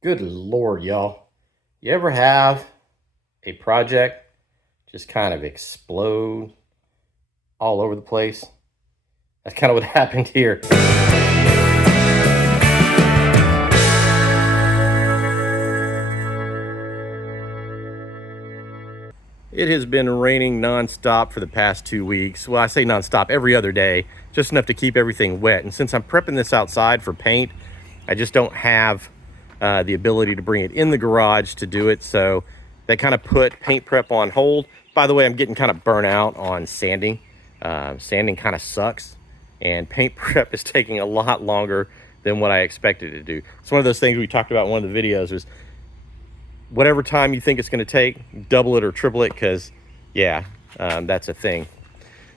Good Lord, y'all. You ever have a project just kind of explode all over the place? That's kind of what happened here. It has been raining nonstop for the past 2 weeks. Well, I say nonstop, every other day, just enough to keep everything wet. And since I'm prepping this outside for paint, I just don't have the ability to bring it in the garage to do it. So that kind of put paint prep on hold. By the way, I'm getting kind of burnt out on sanding. Sanding kind of sucks, and paint prep is taking a lot longer than what I expected to do. It's one of those things we talked about in one of the videos is whatever time you think it's going to take, double it or triple it, because yeah, that's a thing.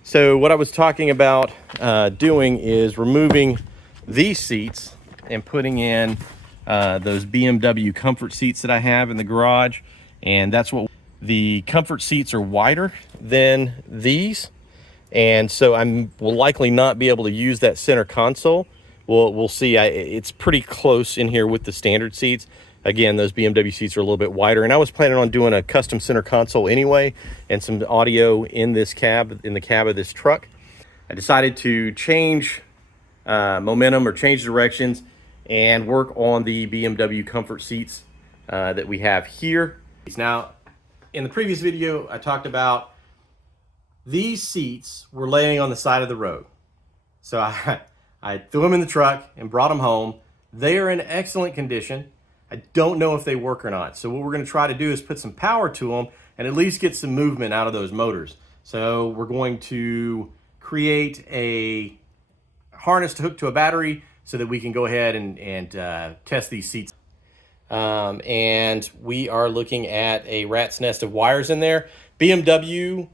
So what I was talking about doing is removing these seats and putting in those BMW Comfort seats that I have in the garage. And that's what the Comfort seats are wider than these. And so I will likely not be able to use that center console. We'll see. It's pretty close in here with the standard seats. Again, those BMW seats are a little bit wider, and I was planning on doing a custom center console anyway and some audio in this cab, in the cab of this truck. I decided to change momentum or change directions and work on the BMW Comfort seats that we have here. Now, in the previous video, I talked about these seats were laying on the side of the road. So I threw them in the truck and brought them home. They are in excellent condition. I don't know if they work or not. So what we're going to try to do is put some power to them and at least get some movement out of those motors. So we're going to create a harness to hook to a battery so that we can go ahead and test these seats. And we are looking at a rat's nest of wires in there. BMW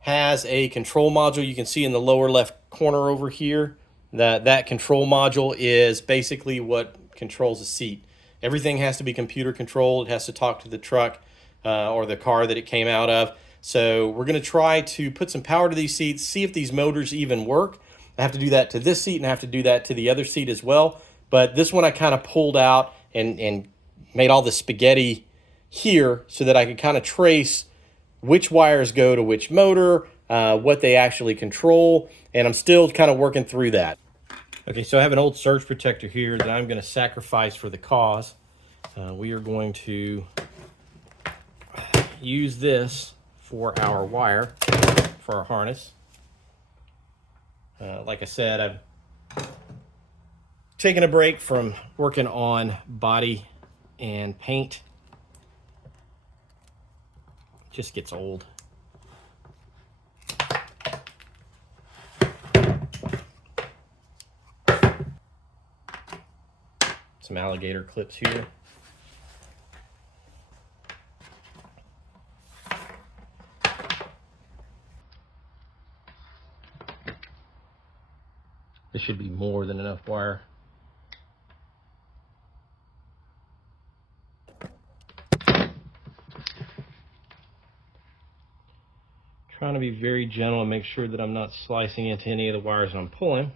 has a control module you can see in the lower left corner over here. That control module is basically what controls the seat. Everything has to be computer controlled. It has to talk to the truck or the car that it came out of. So we're going to try to put some power to these seats, see if these motors even work. I have to do that to this seat and I have to do that to the other seat as well. But this one I kind of pulled out and made all the spaghetti here so that I could kind of trace which wires go to which motor, what they actually control, and I'm still kind of working through that. Okay, so I have an old surge protector here that I'm going to sacrifice for the cause. We are going to use this for our wire, for our harness. Like I said, I've taken a break from working on body and paint. It just gets old. Some alligator clips here. This should be more than enough wire. Trying to be very gentle and make sure that I'm not slicing into any of the wires I'm pulling.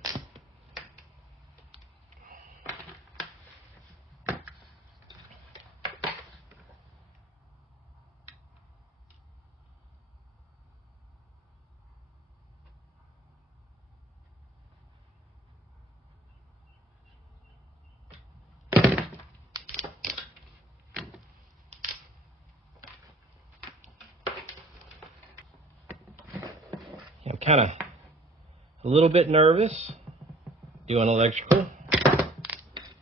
I'm kind of a little bit nervous doing electrical.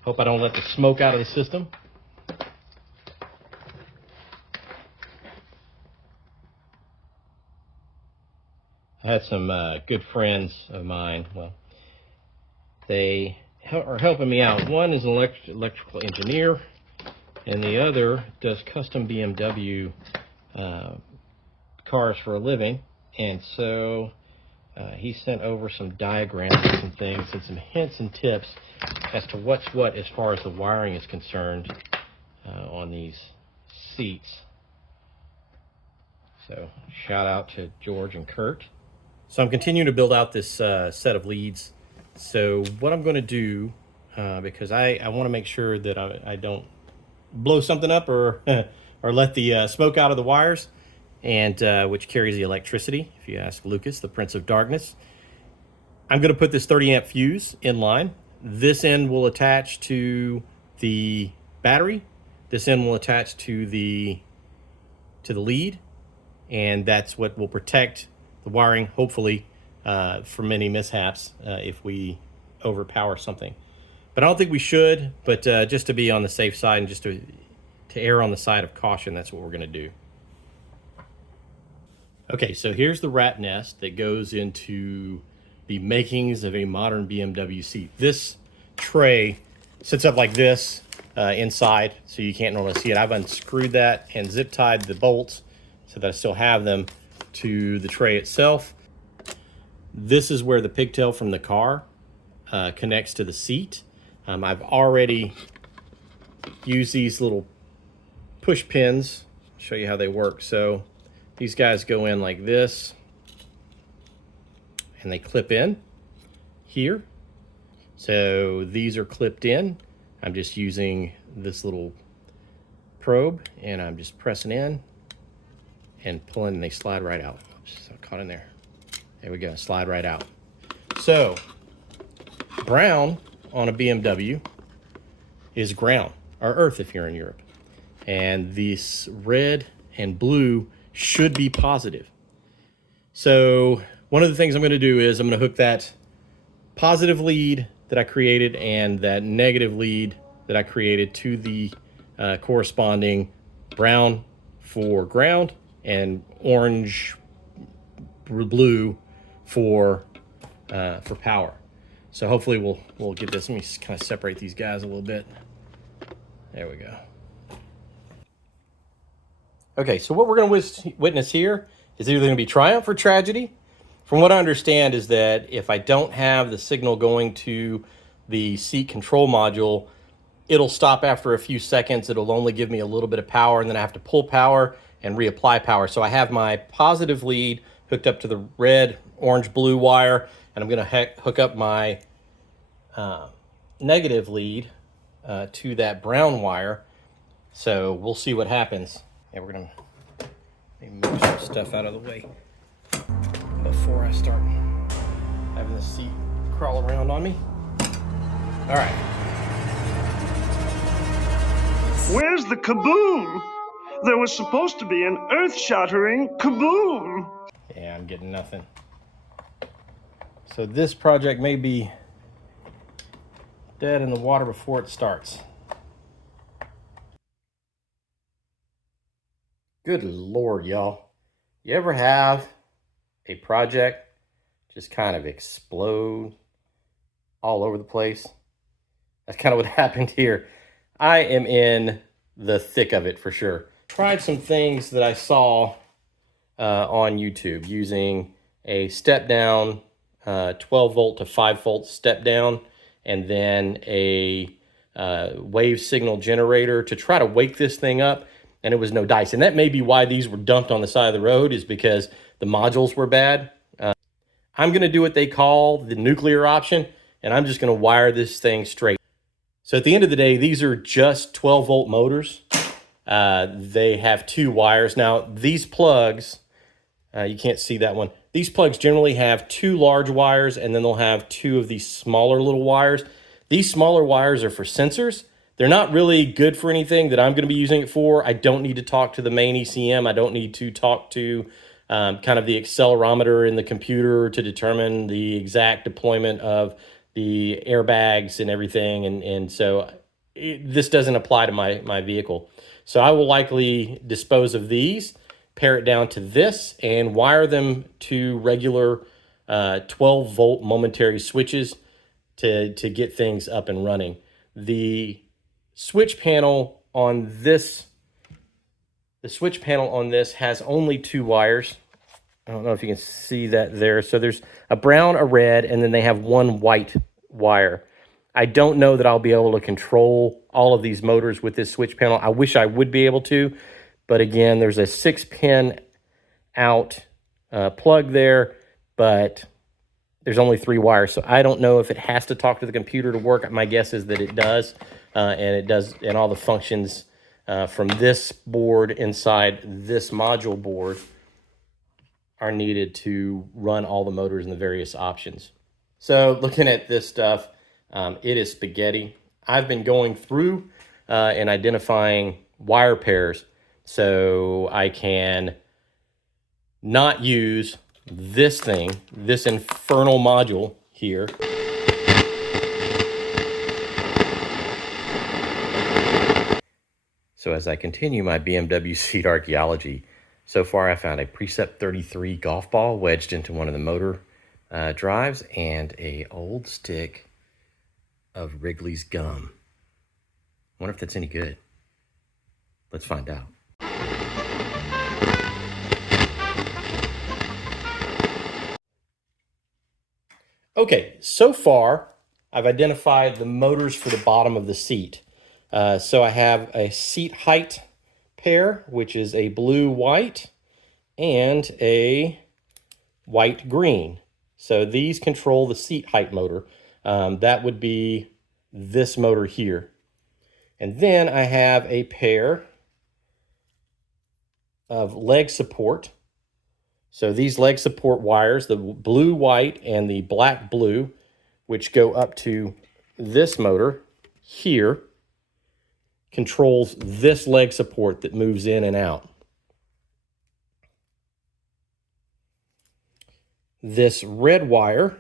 Hope I don't let the smoke out of the system. I had some good friends of mine. Well, they are helping me out. One is an electrical engineer, and the other does custom BMW cars for a living. And so he sent over some diagrams and some things and some hints and tips as to what's what as far as the wiring is concerned on these seats. So shout out to George and Kurt. So I'm continuing to build out this set of leads. So what I'm going to do, because I want to make sure that I don't blow something up or or let the smoke out of the wires, and which carries the electricity, if you ask Lucas, the Prince of Darkness. I'm going to put this 30 amp fuse in line. This end will attach to the battery. This end will attach to the lead, and that's what will protect the wiring, hopefully, from any mishaps if we overpower something. But I don't think we should, but just to be on the safe side and just to err on the side of caution, that's what we're going to do. Okay, so here's the rat nest that goes into the makings of a modern BMW seat. This tray sits up like this inside, so you can't normally see it. I've unscrewed that and zip tied the bolts so that I still have them to the tray itself. This is where the pigtail from the car connects to the seat. I've already used these little push pins. I'll show you how they work. So these guys go in like this, and they clip in here. So these are clipped in. I'm just using this little probe, and I'm just pressing in and pulling, and they slide right out. Oops, I caught in there. There we go, slide right out. So brown on a BMW is ground, or earth if you're in Europe. And this red and blue should be positive. So one of the things I'm going to do is I'm going to hook that positive lead that I created and that negative lead that I created to the corresponding brown for ground and orange blue for power. So hopefully we'll get this. Let me kind of separate these guys a little bit. There we go. Okay, so what we're going to witness here is either going to be triumph or tragedy. From what I understand is that if I don't have the signal going to the seat control module, it'll stop after a few seconds. It'll only give me a little bit of power, and then I have to pull power and reapply power. So I have my positive lead hooked up to the red, orange, blue wire, and I'm going to hook up my negative lead to that brown wire. So we'll see what happens. Yeah, we're going to move some stuff out of the way before I start having the seat crawl around on me. All right. Where's the kaboom? There was supposed to be an earth-shattering kaboom. Yeah, I'm getting nothing. So this project may be dead in the water before it starts. Good Lord, y'all. You ever have a project just kind of explode all over the place? That's kind of what happened here. I am in the thick of it for sure. Tried some things that I saw on YouTube using a step down, 12 volt to 5 volt step down, and then a wave signal generator to try to wake this thing up, and it was no dice. And that may be why these were dumped on the side of the road, is because the modules were bad. I'm going to do what they call the nuclear option, and I'm just going to wire this thing straight. So at the end of the day, these are just 12 volt motors. They have 2 wires. Now, these plugs, you can't see that one. These plugs generally have 2 large wires, and then they'll have 2 of these smaller little wires. These smaller wires are for sensors. They're not really good for anything that I'm going to be using it for. I don't need to talk to the main ECM. I don't need to talk to kind of the accelerometer in the computer to determine the exact deployment of the airbags and everything. And so this doesn't apply to my vehicle. So I will likely dispose of these, pare it down to this, and wire them to regular 12 volt momentary switches to get things up and running. The switch panel on this has only 2 wires. I don't know if you can see that there. So there's a brown, a red, and then they have 1 white wire. I don't know that I'll be able to control all of these motors with this switch panel. I wish I would be able to, but again, there's a 6-pin out plug there, but there's only 3 wires. So I don't know if it has to talk to the computer to work. My guess is that it does, and it does, and all the functions from this board inside this module board are needed to run all the motors and the various options. So looking at this stuff, it is spaghetti. I've been going through and identifying wire pairs so I can not use this thing, this infernal module here. So as I continue my BMW seat archaeology, so far I found a Precept 33 golf ball wedged into one of the motor drives and a old stick of Wrigley's gum. Wonder if that's any good. Let's find out. Okay, so far I've identified the motors for the bottom of the seat. So I have a seat height pair, which is a blue-white and a white-green. So these control the seat height motor. That would be this motor here. And then I have a pair of leg support. So these leg support wires, the blue, white, and the black, blue, which go up to this motor here, controls this leg support that moves in and out. This red wire,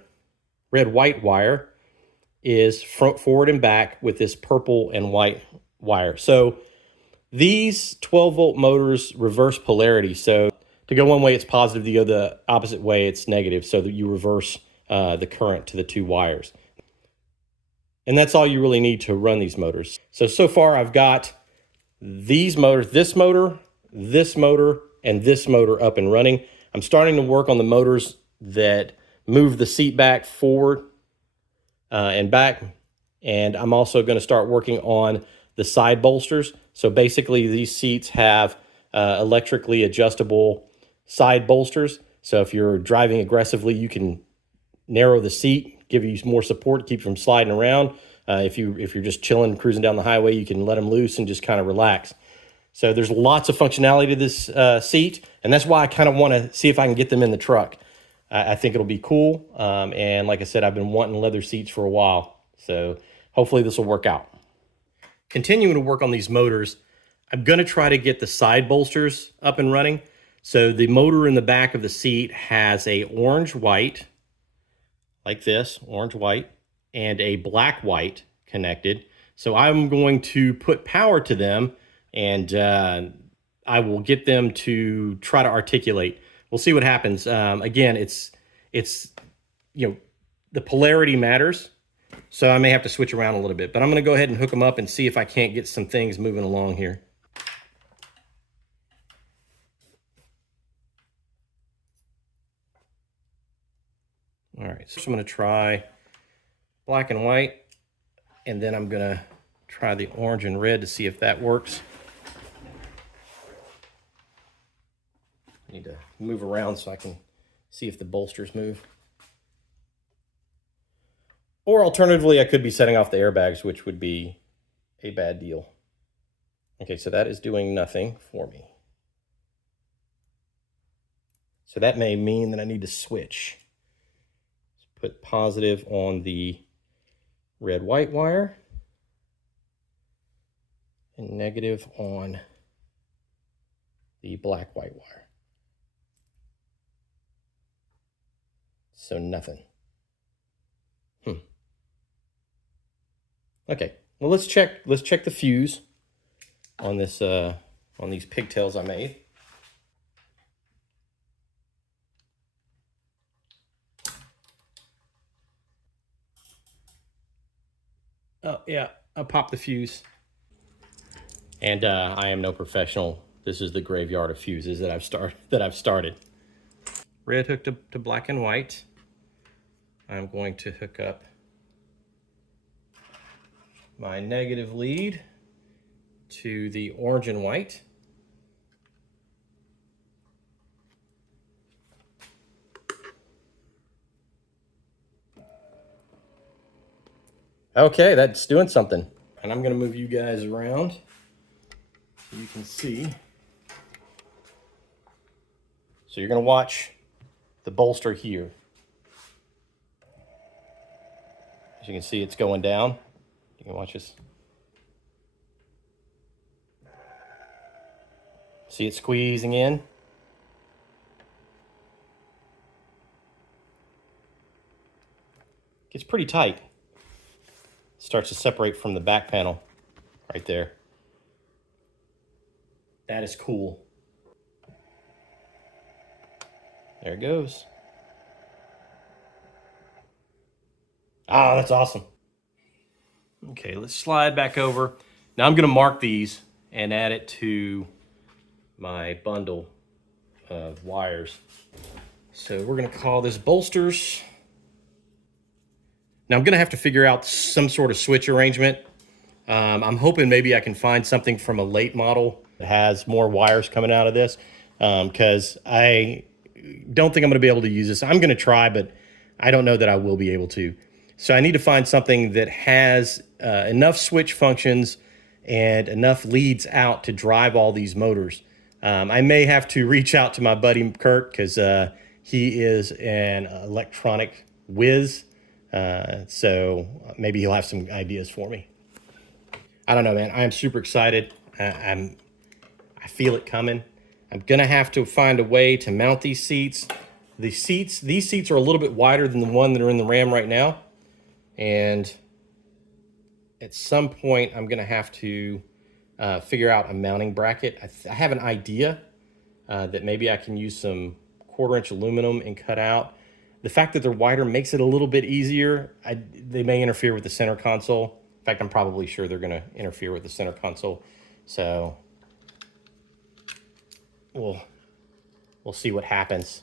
red-white wire, is front, forward, and back with this purple and white wire. So these 12-volt motors reverse polarity. So to go one way, it's positive. To go the opposite way, it's negative, so that you reverse the current to the two wires. And that's all you really need to run these motors. So far I've got these motors, this motor, and this motor up and running. I'm starting to work on the motors that move the seat back forward and back. And I'm also going to start working on the side bolsters. So basically these seats have electrically adjustable side bolsters. So if you're driving aggressively, you can narrow the seat, give you more support, keep you from sliding around. If you're just chilling, cruising down the highway, you can let them loose and just kind of relax. So there's lots of functionality to this seat, and that's why I kind of want to see if I can get them in the truck. I think it'll be cool, and like I said, I've been wanting leather seats for a while, so hopefully this will work out. Continuing to work on these motors, I'm going to try to get the side bolsters up and running. So the motor in the back of the seat has a orange-white, like this, orange-white, and a black-white connected. So I'm going to put power to them, and I will get them to try to articulate. We'll see what happens. Again, it's you know, the polarity matters, so I may have to switch around a little bit. But I'm going to go ahead and hook them up and see if I can't get some things moving along here. All right, so I'm going to try black and white, and then I'm going to try the orange and red to see if that works. I need to move around so I can see if the bolsters move. Or alternatively, I could be setting off the airbags, which would be a bad deal. Okay, so that is doing nothing for me. So that may mean that I need to switch. Let's put positive on the red-white wire and negative on the black-white wire. So nothing. Okay, well let's check the fuse on this on these pigtails I made. Oh yeah, I popped the fuse. And I am no professional. This is the graveyard of fuses that I've started. Red hooked up to black and white. I'm going to hook up my negative lead to the orange and white. Okay, that's doing something. And I'm going to move you guys around you can see. So you're going to watch the bolster here. As you can see, it's going down. You can watch this. See it squeezing in. Gets pretty tight. Starts to separate from the back panel right there. That is cool. There it goes. Ah, that's awesome. Okay, let's slide back over. Now I'm going to mark these and add it to my bundle of wires. So we're going to call this bolsters. Now I'm going to have to figure out some sort of switch arrangement. I'm hoping maybe I can find something from a late model that has more wires coming out of this, because I don't think I'm going to be able to use this. I'm going to try, but I don't know that I will be able to. So I need to find something that has enough switch functions and enough leads out to drive all these motors. I may have to reach out to my buddy Kurt, because he is an electronic whiz. So maybe he'll have some ideas for me. I don't know, man. I am super excited. I feel it coming. I'm gonna have to find a way to mount these seats. These seats are a little bit wider than the one that are in the Ram right now. And at some point, I'm gonna have to figure out a mounting bracket. I have an idea that maybe I can use some 1/4-inch aluminum and cut out. The fact that they're wider makes it a little bit easier. They may interfere with the center console. In fact, I'm probably sure they're going to interfere with the center console. So we'll see what happens.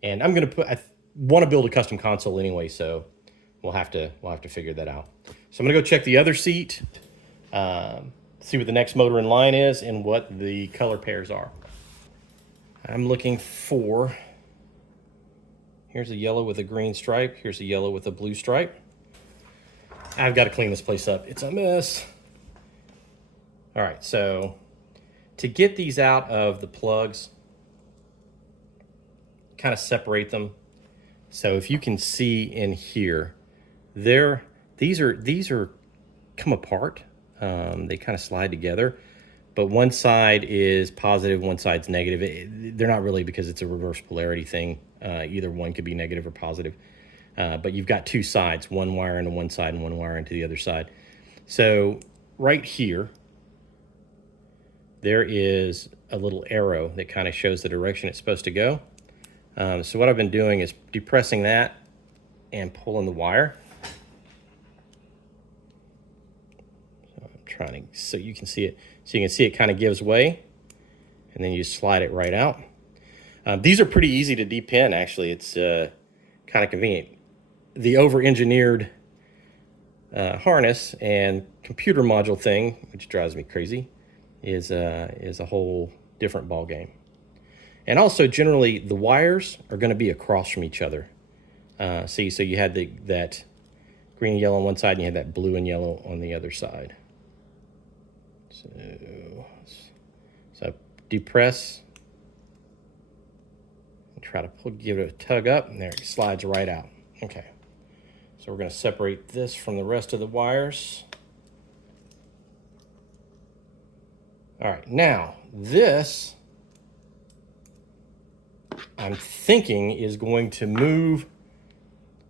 And I'm going to I want to build a custom console anyway, so we'll have to figure that out. So I'm going to go check the other seat, see what the next motor in line is and what the color pairs are. I'm looking for, here's a yellow with a green stripe. Here's a yellow with a blue stripe. I've got to clean this place up. It's a mess. All right, so to get these out of the plugs, kind of separate them. So if you can see in here, these are come apart. They kind of slide together, but one side is positive, one side's negative. They're not really, because it's a reverse polarity thing. Either one could be negative or positive. But you've got two sides, one wire into one side and one wire into the other side. So right here, there is a little arrow that kind of shows the direction it's supposed to go. So what I've been doing is depressing that and pulling the wire. So I'm trying to, so you can see it. So you can see it kind of gives way, and then you slide it right out. These are pretty easy to depin, actually. It's kind of convenient. The over-engineered harness and computer module thing, which drives me crazy, is a whole different ball game. And also, generally, the wires are going to be across from each other. See, so you had that green and yellow on one side, and you had that blue and yellow on the other side. So depress and try to give it a tug up, and there it slides right out. Okay. So we're going to separate this from the rest of the wires. All right, now this, I'm thinking, is going to move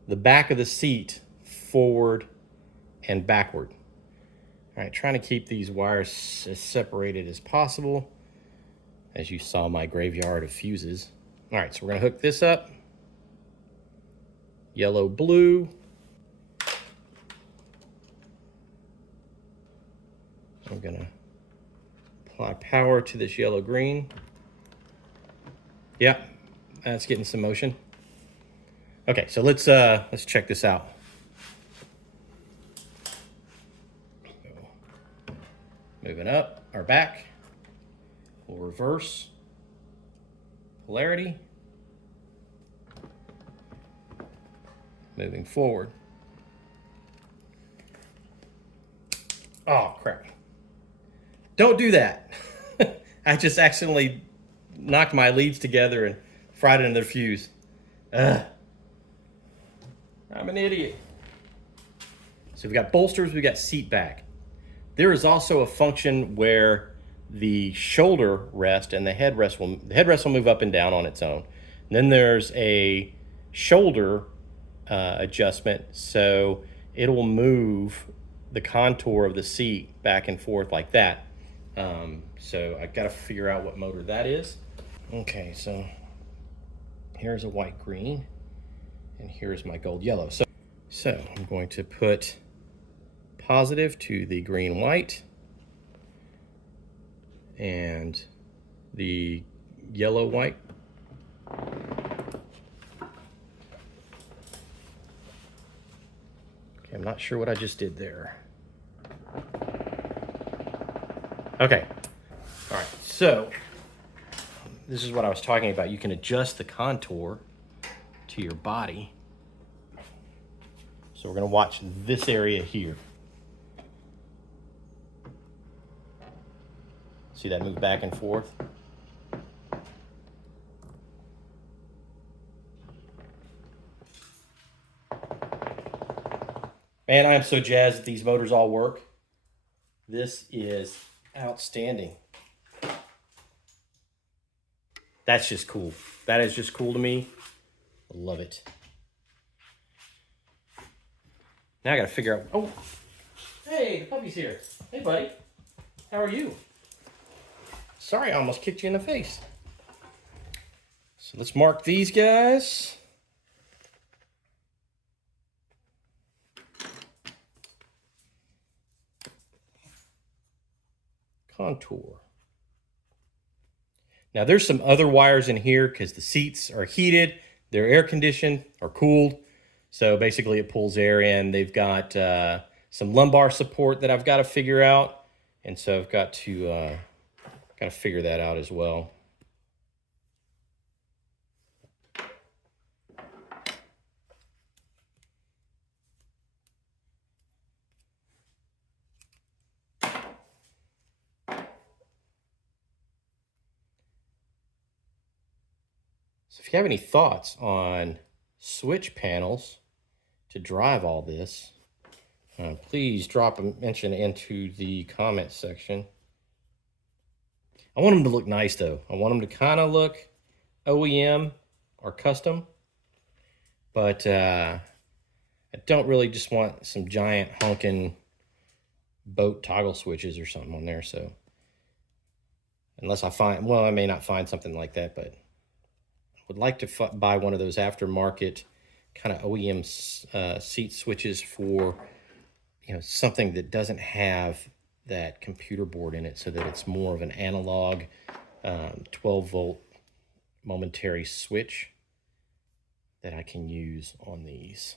the back of the seat forward and backward. All right, trying to keep these wires as separated as possible. As you saw, my graveyard of fuses. All right, so we're going to hook this up. Yellow, blue. I'm going to apply power to this yellow green. Yep, that's getting some motion. Okay, so let's check this out. Moving up or back, we'll reverse polarity. Moving forward. Oh, crap. Don't do that. I just accidentally knocked my leads together and fried another fuse. Ugh. I'm an idiot. So we've got bolsters, we've got seat back. There is also a function where the shoulder rest and the headrest will move up and down on its own. And then there's a shoulder adjustment, so it'll move the contour of the seat back and forth like that. So I got to figure out what motor that is. Okay, so here's a white green, and here's my gold yellow. So I'm going to put positive to the green white and the yellow white. Okay, I'm not sure what I just did there. Okay, all right, so this is what I was talking about. You can adjust the contour to your body. So we're gonna watch this area here. See that move back and forth? Man, I am so jazzed that these motors all work. This is outstanding. That's just cool. That is just cool to me. I love it. Now I gotta figure out, oh, hey, the puppy's here. Hey, buddy, how are you? Sorry, I almost kicked you in the face. So let's mark these guys. Contour. Now there's some other wires in here because the seats are heated, they're air conditioned or cooled. So basically it pulls air in. They've got some lumbar support that I've got to figure out. And so I've got to figure that out as well. So if you have any thoughts on switch panels to drive all this, please drop a mention into the comment section. I want them to look nice though. I want them to kind of look OEM or custom, but I don't really just want some giant honking boat toggle switches or something on there. So unless I find, well, I may not find something like that, but I would like to buy one of those aftermarket kind of OEM seat switches for, you know, something that doesn't have that computer board in it, so that it's more of an analog 12 volt momentary switch that I can use on these.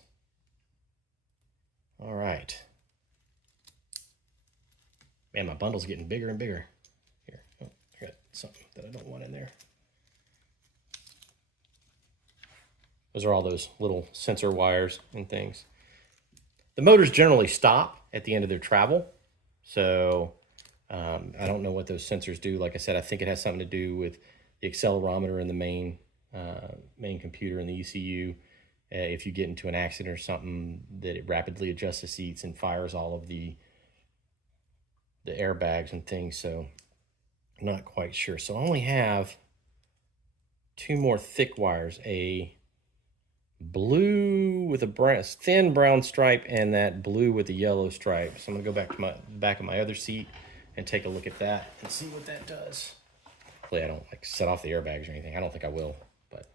All right. Man, my bundle's getting bigger and bigger. Here, oh, I got something that I don't want in there. Those are all those little sensor wires and things. The motors generally stop at the end of their travel. So I don't know what those sensors do. Like I said, I think it has something to do with the accelerometer in the main computer in the ECU. If you get into an accident or something, that it rapidly adjusts the seats and fires all of the airbags and things. So I'm not quite sure. So I only have two more thick wires, a blue with a thin brown stripe and that blue with the yellow stripe. So I'm gonna go back to my back of my other seat and take a look at that and see what that does. Hopefully I don't like set off the airbags or anything. I don't think I will, but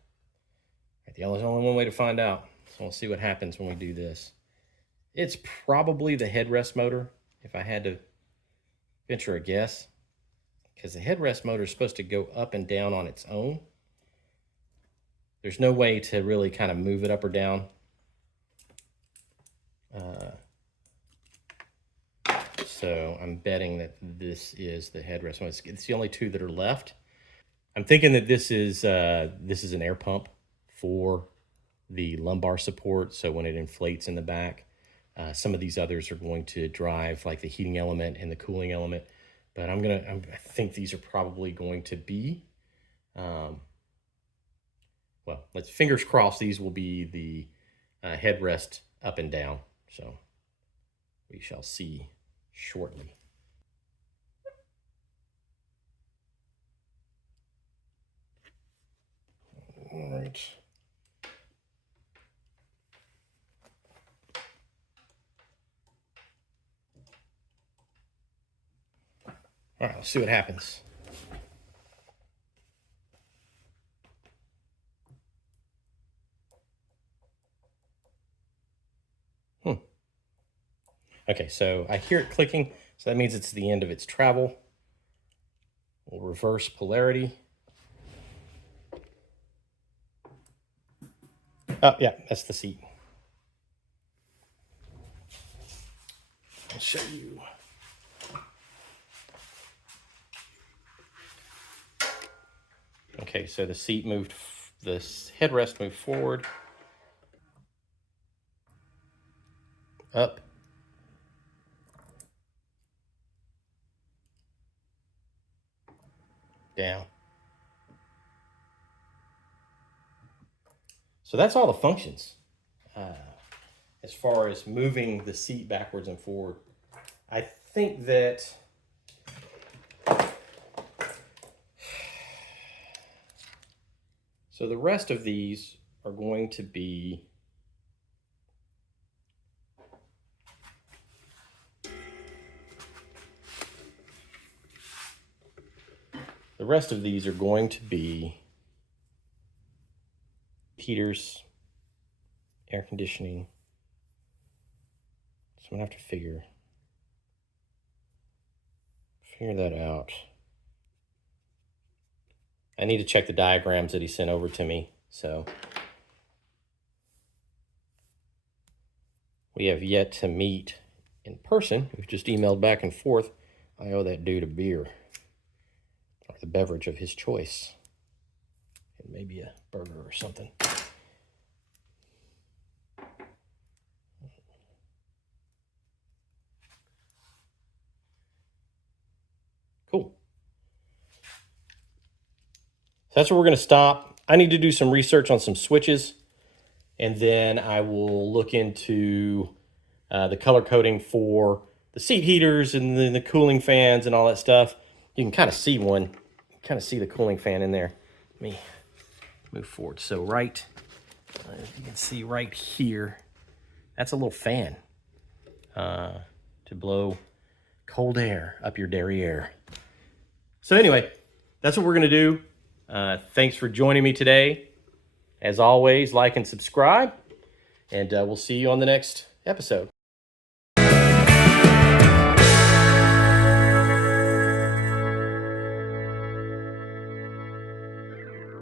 there's only one way to find out. So we'll see what happens when we do this. It's probably the headrest motor, if I had to venture a guess, because the headrest motor is supposed to go up and down on its own. There's no way to really kind of move it up or down. So I'm betting that this is the headrest. It's the only two that are left. I'm thinking that this is an air pump for the lumbar support. So when it inflates in the back, some of these others are going to drive like the heating element and the cooling element. But I think these are probably going to be, well, let's fingers crossed these will be the headrest up and down. So we shall see shortly. All right. All right, let's see what happens. Okay, so I hear it clicking, so that means it's the end of its travel. We'll reverse polarity. Oh, yeah, that's the seat. I'll show you. Okay, so the seat moved, this headrest moved forward, up, down. So that's all the functions. As far as moving the seat backwards and forward, I think that so the rest of these are going to be heaters, air conditioning. So I'm gonna have to figure that out. I need to check the diagrams that he sent over to me. So we have yet to meet in person. We've just emailed back and forth. I owe that dude a beer, or the beverage of his choice, and maybe a burger or something. Cool. So that's where we're going to stop. I need to do some research on some switches, and then I will look into the color coding for the seat heaters and then the cooling fans and all that stuff. You can kind of see one, kind of see the cooling fan in there. Let me move forward. So right, as you can see right here, that's a little fan to blow cold air up your derriere. So anyway, that's what we're going to do. Thanks for joining me today. As always, like and subscribe, and we'll see you on the next episode.